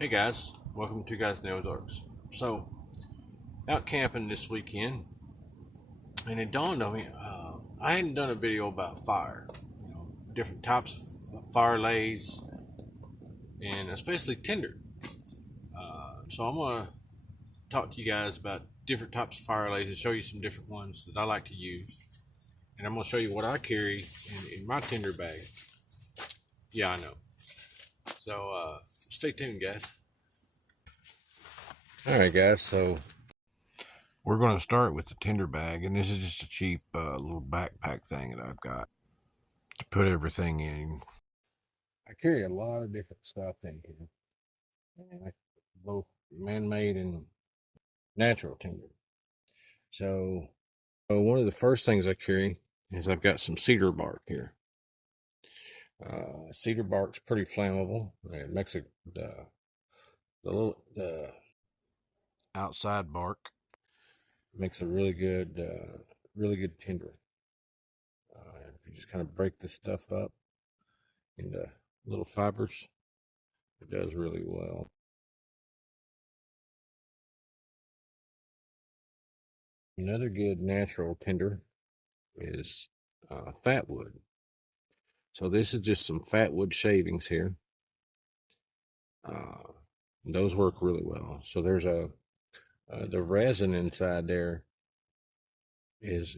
Hey guys, welcome to Two Guys in the Ozarks. So, out camping this weekend, and it dawned on me, I hadn't done a video about fire, different types of fire lays, and especially tinder. So I'm gonna talk to you guys about different types of fire lays and show you some different ones that I like to use, and I'm gonna show you what I carry in my tinder bag. Yeah, I know. So stay tuned, guys. All right, guys. So we're going to start with the tinder bag, and this is just a cheap little backpack thing that I've got to put everything in. I carry a lot of different stuff in here, both man-made and natural tinder. So, one of the first things I carry is I've got some cedar bark here. Cedar bark's pretty flammable. It makes the outside bark makes a really good tinder. If you just kind of break this stuff up into little fibers, it does really well. Another good natural tinder is fat wood. So this is just some fat wood shavings here. Uh, those work really well. So there's the resin inside there is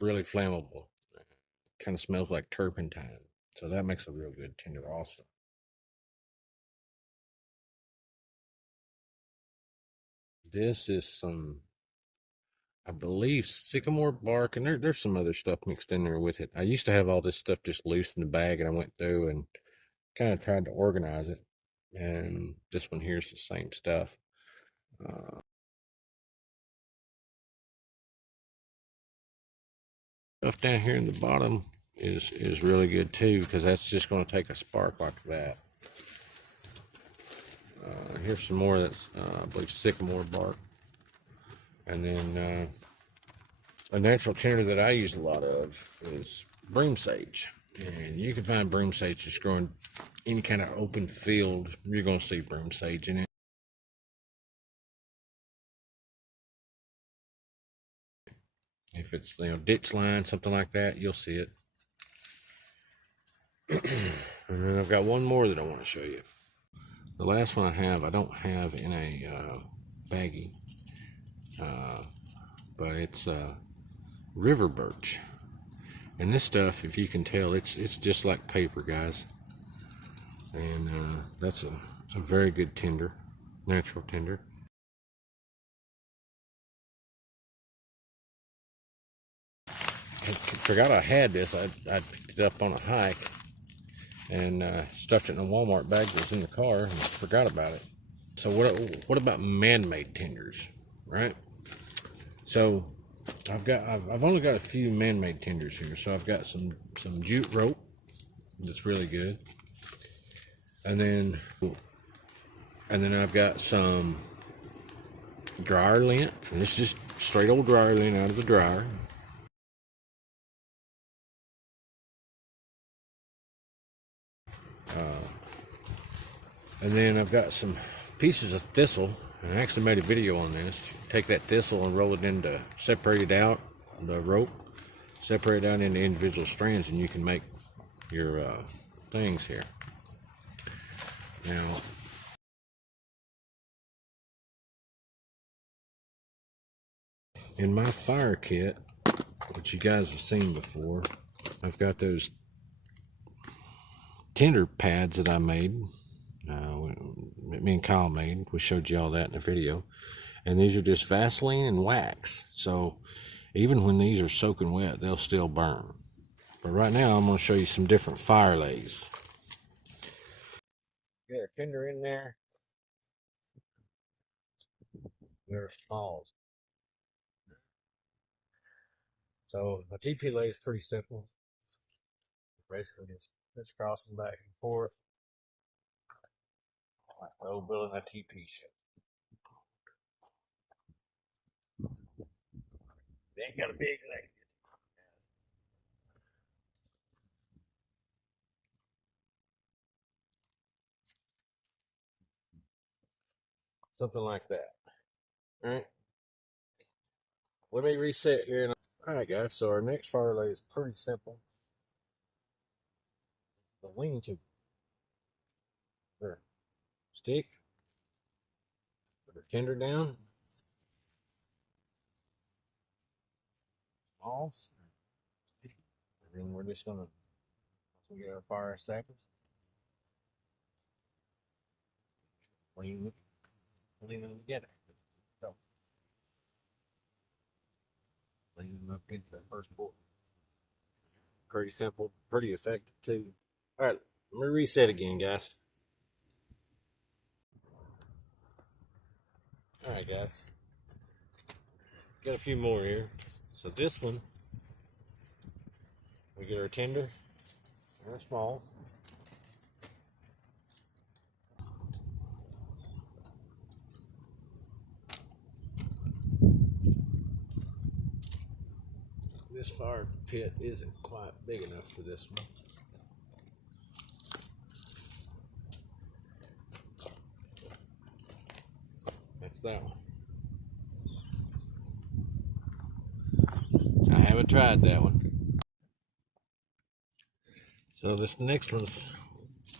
really flammable. Kind of smells like turpentine. So that makes a real good tinder also. This is some, I believe, sycamore bark, and there's some other stuff mixed in there with it. I used to have all this stuff just loose in the bag, and I went through and kind of tried to organize it. And this one here's the same stuff. Uh, Stuff down here in the bottom is really good too, because that's just going to take a spark like that. Here's some more that's I believe sycamore bark, and then a natural tinder that I use a lot of is broom sage. And you can find broom sage just growing any kind of open field. You're going to see broom sage in it. If it's ditch line, something like that, you'll see it. And then I've got one more that I want to show you. The last one I don't have in a baggie, but it's river birch. And this stuff, if you can tell, it's just like paper, guys. And that's a very good tinder, natural tinder. I forgot I had this. I picked it up on a hike and stuffed it in a Walmart bag that was in the car and forgot about it. So what about man-made tinders, right? So I've only got a few man-made tinders here. So I've got some jute rope that's really good, and then I've got some dryer lint, and it's just straight old dryer lint out of the dryer. And then I've got some pieces of thistle, and I actually made a video on this. Take that thistle and roll it into, separate it out, the rope, separate it out into individual strands, and you can make your things here. Now, in my fire kit, which you guys have seen before, I've got those tinder pads that I made. Me and Kyle made. We showed you all that in the video. And these are just Vaseline and wax. So even when these are soaking wet, they'll still burn. But right now, I'm going to show you some different fire lays. Got a tinder in there. They're smalls. So my TP lay is pretty simple. Basically just crossing back and forth. Like the old building a TP ship. They ain't got a big leg. something like that. All right, let me reset here. All right, guys, so our next fire lay is pretty simple. The lean-to stick, put our tinder down, off, and then we're just gonna get our fire stackers, lean them together. So lean them up into the first board. Pretty simple, pretty effective too. All right, let me reset again, guys. All right, guys, got a few more here. So this one, we get our tinder and our small. This fire pit isn't quite big enough for this one. That's that one. I haven't tried that one. So this next one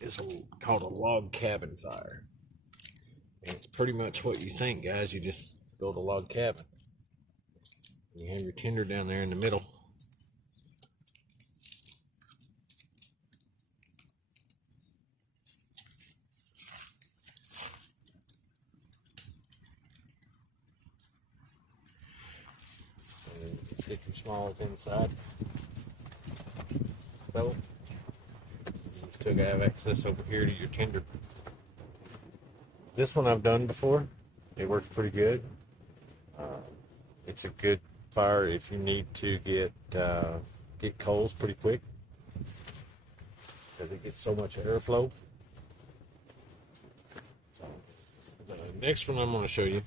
is called a log cabin fire. And it's pretty much what you think, guys. You just build a log cabin. You have your tinder down there in the middle. And stick your smalls inside. So you still gotta have access over here to your tinder. This one I've done before. It works pretty good. It's a good fire if you need to get coals pretty quick, because it gets so much airflow. So, the next one I'm going to show you.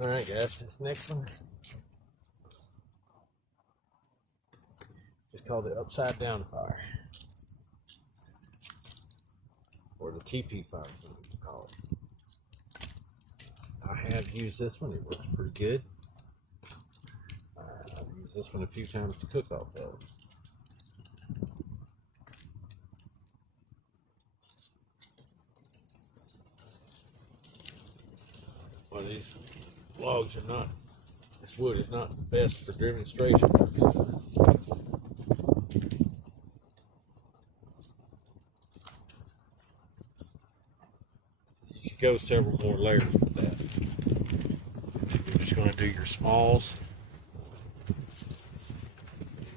All right, guys, this next one is called the upside down fire, or the TP fire, is what we call it. I have used this one. It works pretty good. I've used this one a few times to cook off of. Well, these logs are not, this wood is not the best for demonstration. You could go several more layers with that. You're just going to do your smalls,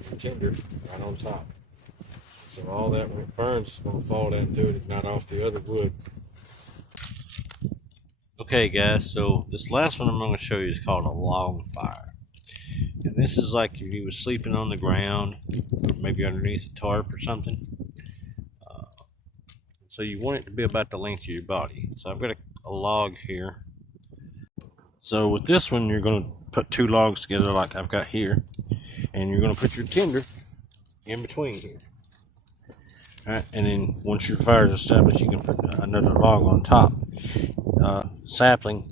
your tinder right on top. So all that, when it burns, is going to fall down to it, not off the other wood. Okay, guys, so this last one I'm going to show you is called a log fire. And this is like if you were sleeping on the ground, or maybe underneath a tarp or something. So you want it to be about the length of your body. So I've got a log here. So with this one, you're going to put two logs together like I've got here. And you're going to put your tinder in between here. Alright, and then once your fire is established, you can put another log on top. Sapling,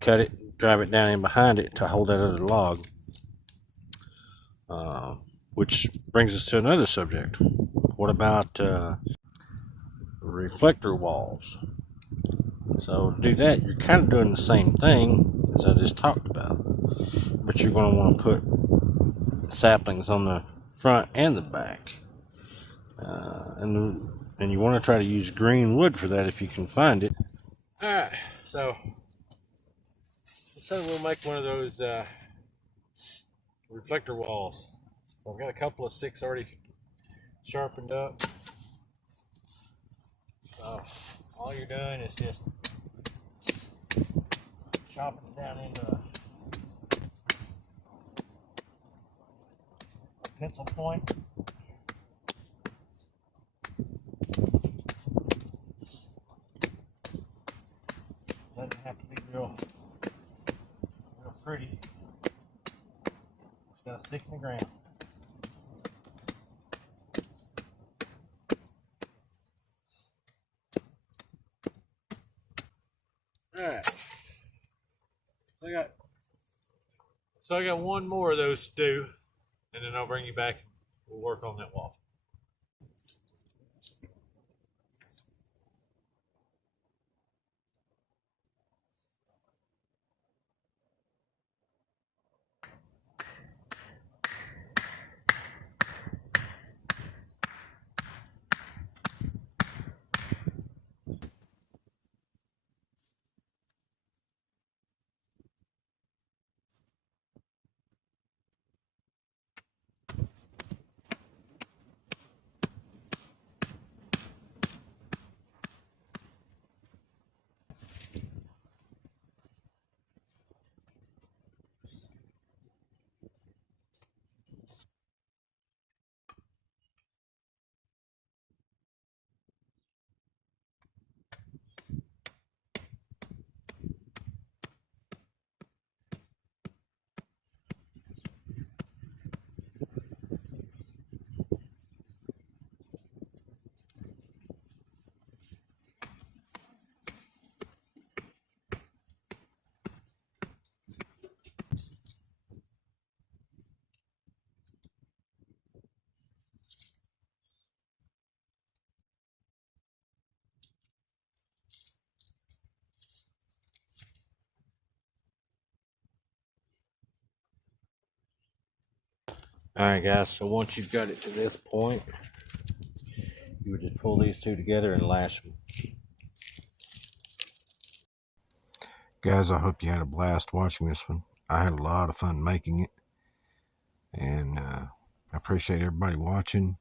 cut it, drive it down in behind it to hold that other log. Which brings us to another subject. What about reflector walls? So to do that, you're kind of doing the same thing as I just talked about, but you're going to want to put saplings on the front and the back, and you want to try to use green wood for that if you can find it. All right, so we'll make one of those reflector walls. So I've got a couple of sticks already sharpened up. So all you're doing is just chopping it down into a pencil point. Doesn't have to be real pretty. It's got to stick in the ground. All right. I got one more of those to do, and then I'll bring you back. We'll work on that waffle. All right, guys. So once you've got it to this point, you would just pull these two together and lash them. Guys, I hope you had a blast watching this one. I had a lot of fun making it. And I appreciate everybody watching.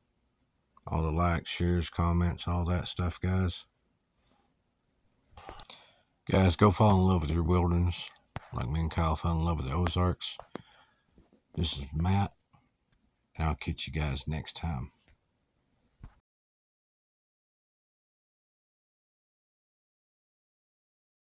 All the likes, shares, comments, all that stuff, guys. Guys, go fall in love with your wilderness. Like me and Kyle fell in love with the Ozarks. This is Matt. And I'll catch you guys next time.